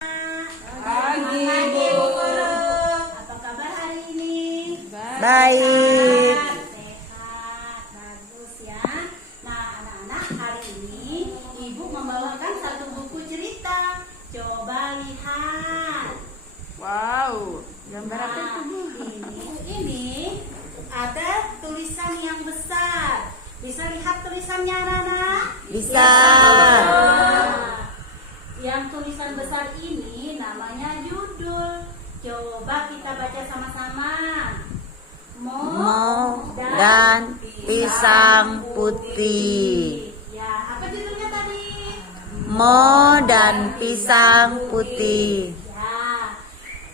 Pagi, Bu. Apa kabar hari ini? Baik. Sehat, bagus ya. Nah, anak-anak, hari ini Ibu membawakan satu buku cerita. Coba lihat. Wow, gambar apa Nah, itu, Bu? ini ada tulisan yang besar. Bisa lihat tulisannya, anak-anak? Bisa. Yang tulisan besar ini namanya judul. Coba kita baca sama-sama. Mo dan pisang putih. Ya, apa judulnya tadi? Mo dan pisang putih. Ya.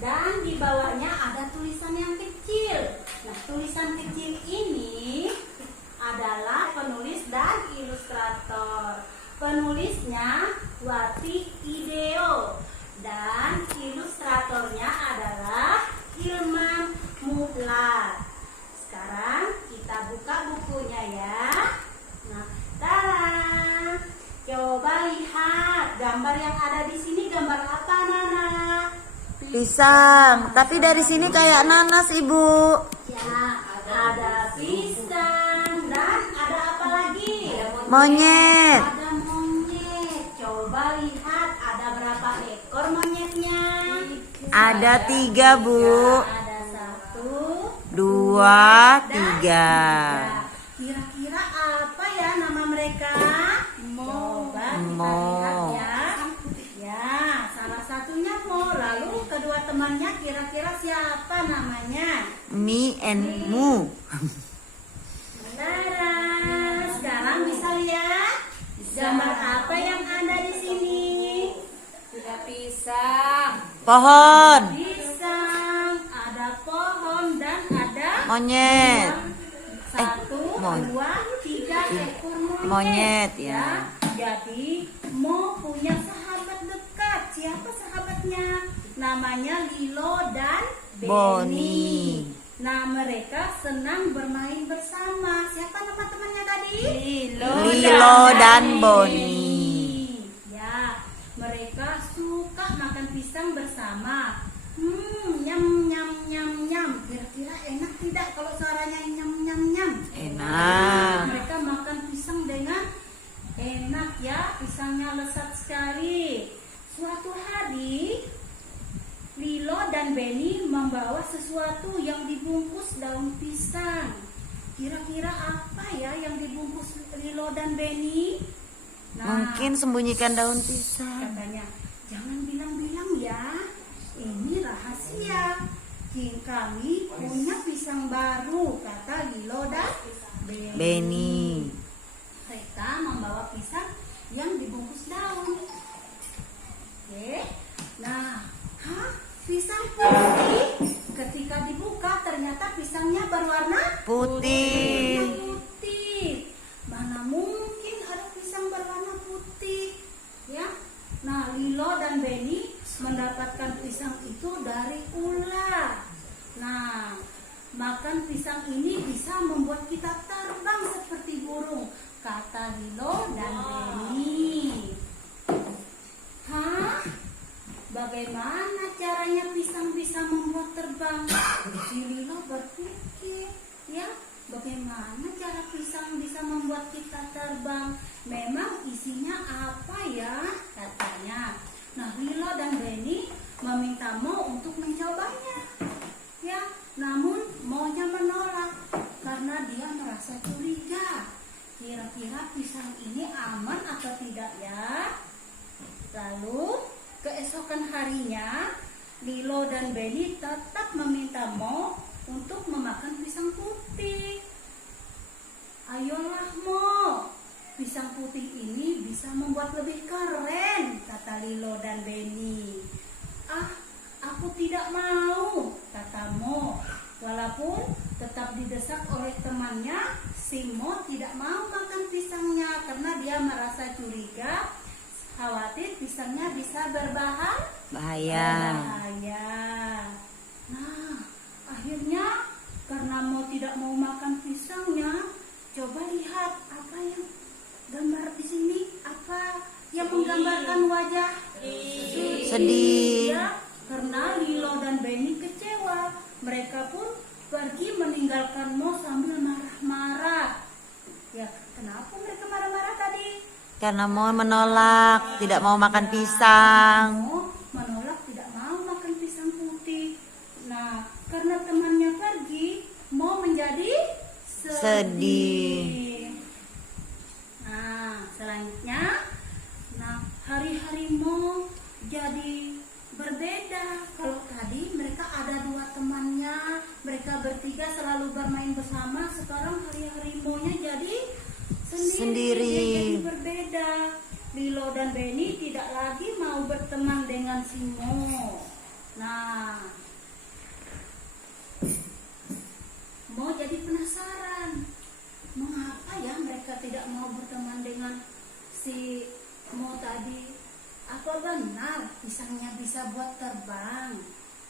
Dan di bawahnya ada tulisan yang kecil. Nah, tulisan kecil ini adalah penulis dan ilustrator. Penulisnya Wati Ideo dan ilustratornya adalah Hilman Mutlat. Sekarang kita buka bukunya ya. Nah, tada. Coba lihat gambar yang ada di sini, gambar apa, Nana? Pisang, tapi dari sini kayak nanas, Ibu. Ya, ada pisang dan ada apa lagi? Monyet. Ada monyet. Coba lihat ada berapa ekor monyetnya? Ada 3, Bu. Ada 1, 2, 3. tiga. Kira-kira apa ya nama mereka? Coba kita Mo. lihat ya. Ya, salah satunya Mo. Lalu kedua temannya kira-kira siapa namanya? Me and Mu. Tada, sekarang bisa lihat gambar apa yang ada di sini? Sudah pisang. Pohon. Pisang, ada pohon dan ada Monyet. satu, mon- 2, 3 ekor monyet. Monyet, ya. Jadi Mo punya sahabat dekat. Siapa sahabatnya? Namanya Lilo dan Boni. Nah, mereka senang bermain bersama. Siapa nama temannya tadi? Lilo dan Boni. Ya, mereka suka makan pisang bersama. Nyam nyam nyam nyam. Kira-kira enak tidak kalau suaranya nyam nyam nyam? Enak. Mereka makan pisang dengan enak ya, pisangnya lezat sekali. Suatu hari Lilo dan Benny membawa sesuatu yang dibungkus daun pisang. Kira-kira apa ya yang dibungkus Lilo dan Benny? Mungkin sembunyikan daun pisang. Katanya, jangan bilang-bilang ya. Ini rahasia. Kami punya pisang baru, kata Lilo dan Benny. Mereka membawa pisang yang dibungkus daun. Oke. Nah, pisang putih. Ketika dibuka ternyata pisangnya berwarna Putih. putih. Mana mungkin ada pisang berwarna putih, ya? Nah, Lilo dan Benny mendapatkan pisang itu dari ular. Nah, makan pisang ini bisa membuat kita terbang seperti burung, kata Lilo dan Benny. Bagaimana caranya pisang bisa membuat terbang? Si Lilo berpikir, ya, bagaimana cara pisang bisa membuat kita terbang? Memang isinya apa ya? Katanya. Nah, Lilo dan Benny meminta Mo untuk mencobanya. Ya, namun Mo-nya menolak karena dia merasa curiga. Kira-kira pisang ini aman atau tidak ya? Lalu keesokan harinya, Lilo dan Benny tetap meminta Mo untuk memakan pisang putih. Ayolah Mo, pisang putih ini bisa membuat lebih keren, kata Lilo dan Benny. Aku tidak mau, kata Mo. Walaupun tetap didesak oleh temannya, si Mo tidak mau makan pisangnya karena dia merasa curiga, khawatir pisangnya bisa Bahaya. Nah, akhirnya karena Mo tidak mau makan pisangnya, coba lihat apa yang gambar di sini, apa yang menggambarkan wajah Sedih. Ya, karena Lilo dan Benny kecewa. Mereka pun pergi meninggalkan Mo sambil marah-marah. Ya, kenapa mereka marah-marah tadi? Karena mau menolak, tidak mau makan pisang. Mo menolak tidak mau makan pisang putih. Nah, karena temannya pergi, Mo menjadi sedih. Nah, selanjutnya, hari-hari Mo jadi berbeda. Kalau tadi mereka ada 2 temannya, mereka bertiga selalu bermain bersama. Sekarang hari-hari Mo-nya jadi sendiri. Dia jadi berbeda. Lilo dan Benny tidak lagi mau berteman dengan si Mo. Nah, Mo jadi penasaran, mengapa ya mereka tidak mau berteman dengan si Mo tadi? Apa benar pisangnya bisa buat terbang?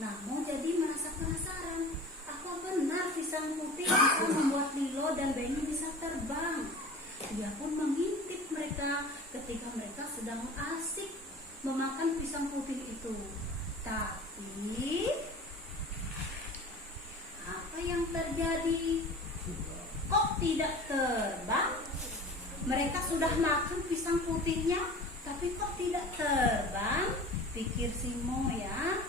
Nah, Mo jadi merasa penasaran, apa benar pisang putih bisa membuat Lilo dan Benny bisa terbang? Dia pun mengintip mereka ketika mereka sedang asik memakan pisang putih itu. Tapi apa yang terjadi? Kok tidak terbang? Mereka sudah makan pisang putihnya, tapi kok tidak terbang? Pikir si Mo ya.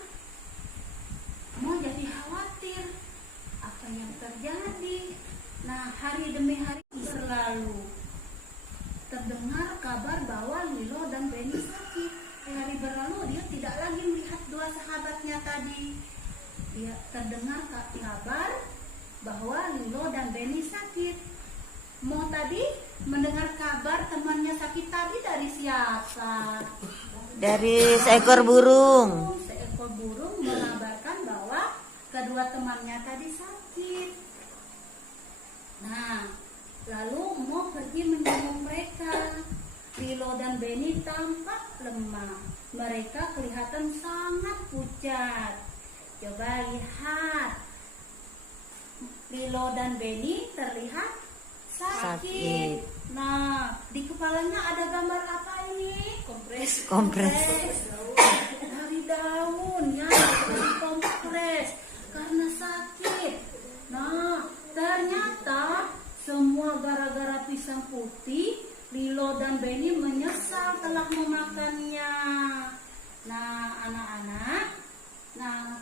Mo jadi khawatir. Apa yang terjadi? Nah, hari demi hari berlalu. Terdengar kabar bahwa Lilo dan Benny sakit. Hari berlalu dia tidak lagi melihat 2 sahabatnya tadi. Dia terdengar kabar bahwa Lilo dan Benny sakit. Mo tadi mendengar kabar temannya sakit tadi dari siapa? Dari seekor burung. Seekor burung mengabarkan bahwa kedua temannya tadi sakit. Nah, lalu Mo pergi menjenguk mereka. Lilo dan Benny tampak lemah. Mereka kelihatan sangat pucat. Coba lihat. Lilo dan Benny terlihat sakit. Nah, di kepalanya ada gambar apa ini? Kompres. Dari daun ya, dari kompres. Karena sakit. Nah, ternyata semua gara-gara pisang putih. Lilo dan Benny menyesal telah memakannya. Nah, anak-anak,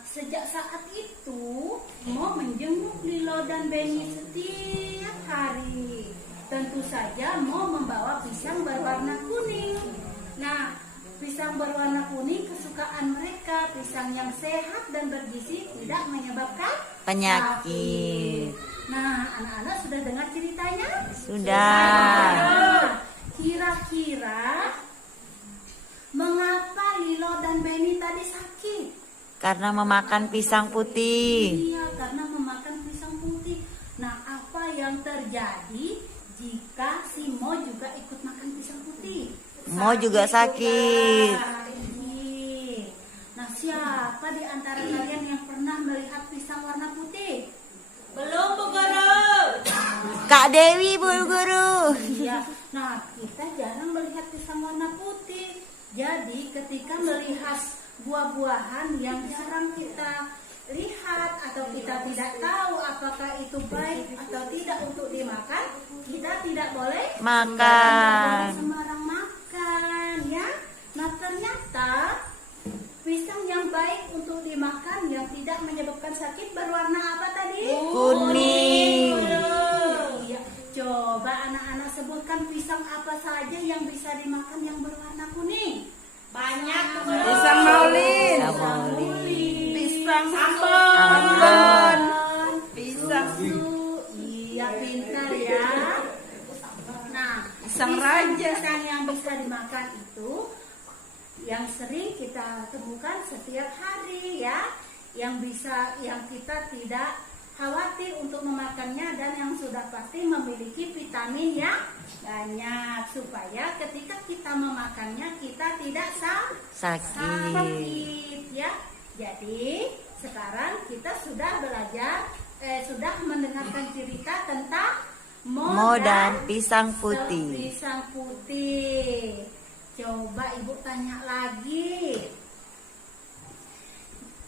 sejak saat itu Mo menjenguk Lilo dan Benny setiap hari. Tentu saja Mo membawa pisang berwarna kuning. Nah, pisang berwarna kuning kesukaan mereka. Pisang yang sehat dan bergizi, tidak menyebabkan Penyakit. Nah, anak-anak sudah dengar ceritanya? Sudah. Nah, kira-kira mengapa Lilo dan Benny tadi sakit? Karena memakan pisang putih. Iya, karena memakan pisang putih. Nah, apa yang terjadi jika si Mo juga ikut makan pisang putih? Mo juga sakit. Nah, siapa di antara kalian yang pernah melihat pisang warna putih? Belum, Bu Guru. Kak Dewi, Bu Guru. Iya. Nah, kita jarang melihat pisang warna putih. Jadi, ketika melihat buah-buahan yang jarang kita lihat atau kita tidak tahu apakah itu baik atau tidak untuk dimakan, kita tidak boleh Makan. sembarang makan, ya. Nah, ternyata pisang yang baik untuk dimakan yang tidak menyebabkan sakit berwarna apa tadi? Kuning. Iya. Coba anak-anak sebutkan pisang apa saja yang bisa dimakan yang berwarna kuning. Banyak, Bu Guru. Pisang maulin, Pisang maulin. pisang Ambon. pisang Iya, pintar ya. Nah, Pisang raja. pisang yang bisa dimakan itu yang sering kita temukan setiap hari ya, yang kita tidak khawatir untuk memakannya dan yang sudah pasti memiliki vitamin yang banyak supaya ketika kita memakannya kita tidak sakit ya. Jadi sekarang kita sudah sudah mendengarkan cerita tentang Mo dan pisang putih. Pisang putih. Coba ibu tanya lagi.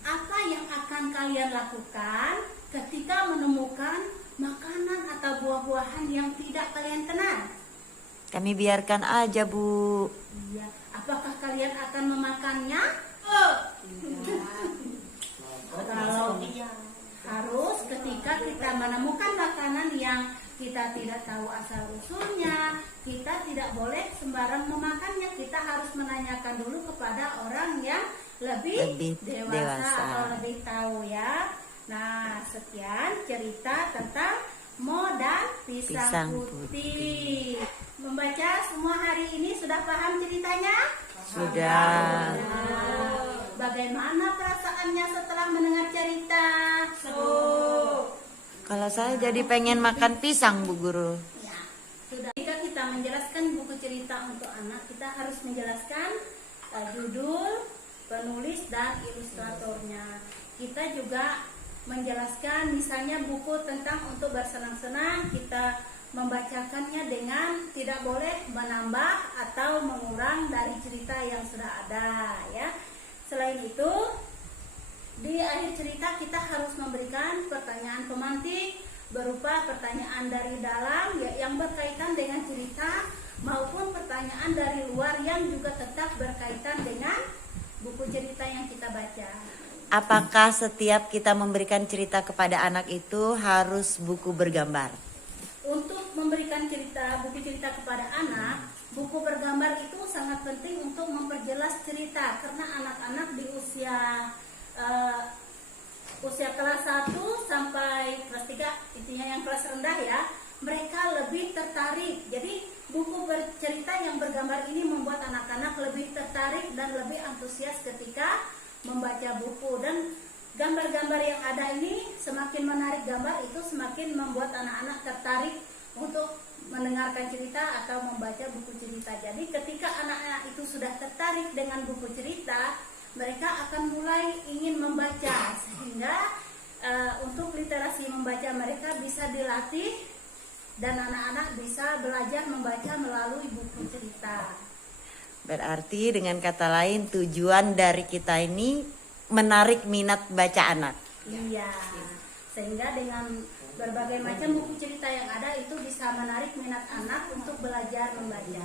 Apa yang akan kalian lakukan ketika menemukan makanan atau buah-buahan yang tidak kalian kenal? Kami biarkan aja, Bu. Iya. Apakah kalian akan memakannya? Kalau harus ketika kita menemukan makanan yang kita tidak tahu asal usulnya, kita tidak boleh sembarang memakannya. Kita harus menanyakan dulu kepada orang yang lebih dewasa atau lebih tahu ya. Nah, sekian cerita tentang Mo dan pisang putih. Membaca semua hari ini sudah paham ceritanya? Sudah. Nah, bagaimana perasaannya setelah mendengar cerita? Kalau saya jadi pengen makan pisang, Bu Guru. Ya, sudah. Jika kita menjelaskan buku cerita untuk anak, kita harus menjelaskan judul, penulis, dan ilustratornya. Kita juga menjelaskan misalnya buku tentang untuk bersenang-senang, kita membacakannya dengan tidak boleh menambah atau mengurang dari cerita yang sudah ada ya. Selain itu, di akhir cerita kita harus memberikan pertanyaan pemantik berupa pertanyaan dari dalam yang berkaitan dengan cerita maupun pertanyaan dari luar yang juga tetap berkaitan dengan buku cerita yang kita baca. Apakah setiap kita memberikan cerita kepada anak itu harus buku bergambar? Untuk memberikan buku cerita kepada anak, buku bergambar itu sangat penting untuk memperjelas cerita karena anak-anak di usia kelas 1 sampai kelas 3, intinya yang kelas rendah ya, mereka lebih tertarik. Jadi buku bercerita yang bergambar ini membuat anak-anak lebih tertarik dan lebih antusias ketika membaca buku, dan gambar-gambar yang ada ini semakin menarik gambar itu semakin membuat anak-anak tertarik untuk mendengarkan cerita atau membaca buku cerita. Jadi ketika anak-anak itu sudah tertarik dengan buku cerita, mereka akan mulai ingin membaca sehingga untuk literasi membaca mereka bisa dilatih dan anak-anak bisa belajar membaca melalui buku cerita. Berarti dengan kata lain tujuan dari kita ini menarik minat baca anak. Iya, sehingga dengan berbagai macam buku cerita yang ada itu bisa menarik minat anak untuk belajar membaca.